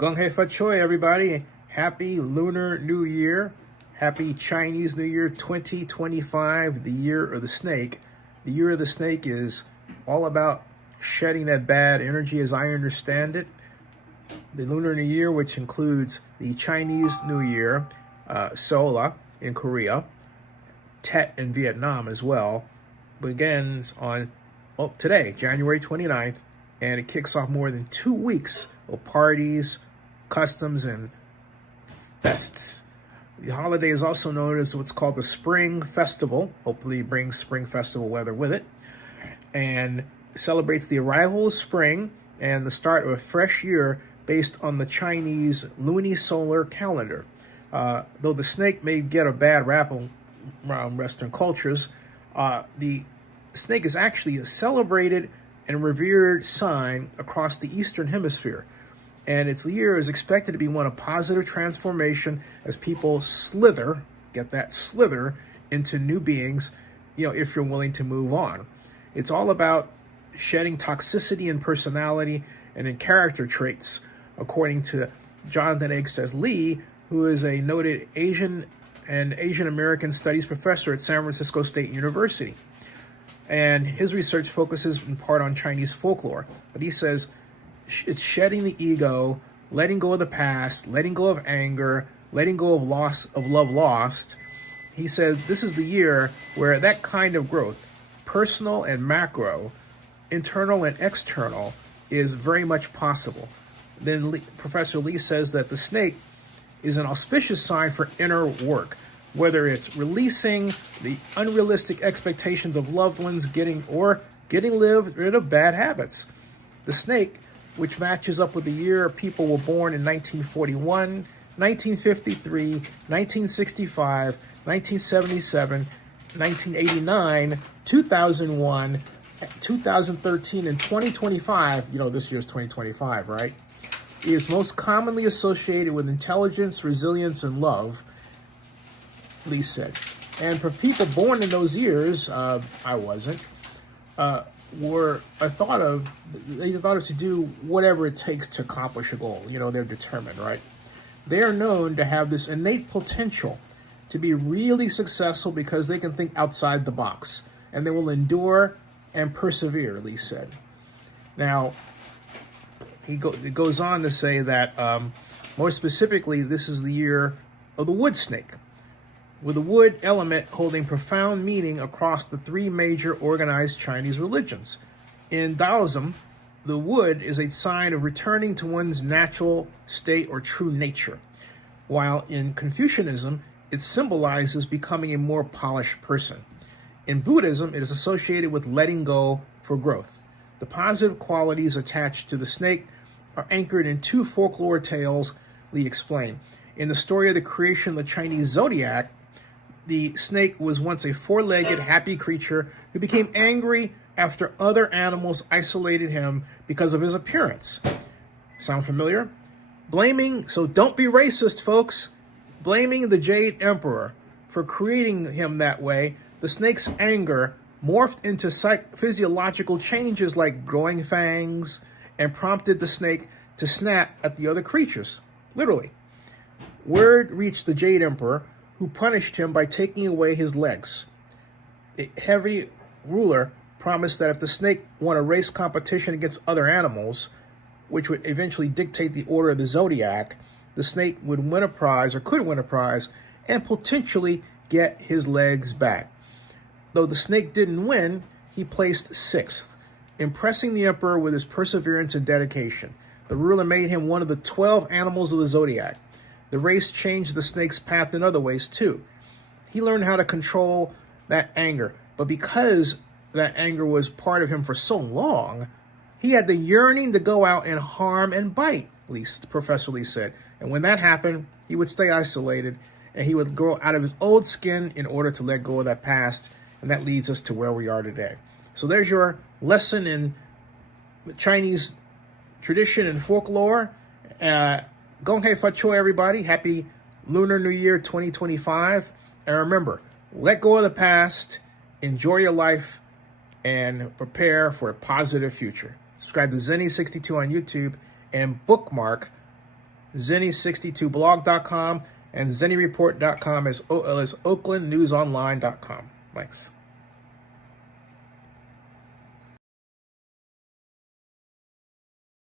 Gong Hei Choi, everybody. Happy Lunar New Year. Happy Chinese New Year 2025, the year of the snake. The year of the snake is all about shedding that bad energy as I understand it. The Lunar New Year, which includes the Chinese New Year, Sola in Korea, Tet in Vietnam as well, begins on today, January 29th, and it kicks off more than 2 weeks of parties, customs, and fests. The holiday is also known as what's called the Spring Festival. Hopefully it brings Spring Festival weather with it. And celebrates the arrival of spring and the start of a fresh year based on the Chinese lunisolar calendar. Though the snake may get a bad rap around Western cultures, the snake is actually a celebrated and revered sign across the Eastern Hemisphere. And its year is expected to be one of positive transformation as people slither, get that slither, into new beings, if you're willing to move on. It's all about shedding toxicity in personality and in character traits, according to Jonathan Eggstes Lee, who is a noted Asian and Asian American Studies professor at San Francisco State University. And his research focuses in part on Chinese folklore. But he says it's shedding the ego, letting go of the past, letting go of anger, letting go of love lost. He says this is the year where that kind of growth, personal and macro, internal and external, is very much possible. Then Professor Lee says that the snake is an auspicious sign for inner work, whether it's releasing the unrealistic expectations of loved ones, getting rid of bad habits. The snake, which matches up with the year people were born in 1941, 1953, 1965, 1977, 1989, 2001, 2013, and 2025, this year's 2025, right, is most commonly associated with intelligence, resilience, and love, Lee said. And for people born in those years, I wasn't, they thought of to do whatever it takes to accomplish a goal. They're determined, right? They are known to have this innate potential to be really successful because they can think outside the box, and they will endure and persevere, Lee said. Now, it goes on to say that, more specifically, this is the year of the wood snake, with the wood element holding profound meaning across the 3 major organized Chinese religions. In Taoism, the wood is a sign of returning to one's natural state or true nature, while in Confucianism, it symbolizes becoming a more polished person. In Buddhism, it is associated with letting go for growth. The positive qualities attached to the snake are anchored in 2 folklore tales, Lee explained. In the story of the creation of the Chinese zodiac, the snake was once a 4-legged, happy creature who became angry after other animals isolated him because of his appearance. Sound familiar? So don't be racist, folks. Blaming the Jade Emperor for creating him that way, the snake's anger morphed into physiological changes like growing fangs and prompted the snake to snap at the other creatures, literally. Word reached the Jade Emperor, who punished him by taking away his legs. A heavy ruler promised that if the snake won a race competition against other animals, which would eventually dictate the order of the zodiac, the snake would win a prize, or could win a prize, and potentially get his legs back. Though the snake didn't win, he placed 6th, impressing the emperor with his perseverance and dedication. The ruler made him one of the 12 animals of the zodiac. The race changed the snake's path in other ways, too. He learned how to control that anger, but because that anger was part of him for so long, he had the yearning to go out and harm and bite, Professor Lee said. And when that happened, he would stay isolated, and he would grow out of his old skin in order to let go of that past, and that leads us to where we are today. So there's your lesson in Chinese tradition and folklore. Gong Hei Choi, everybody. Happy Lunar New Year 2025. And remember, let go of the past, enjoy your life, and prepare for a positive future. Subscribe to Zenny62 on YouTube and bookmark Zenny62blog.com, and ZennyReport.com as well as OaklandNewsOnline.com. Thanks.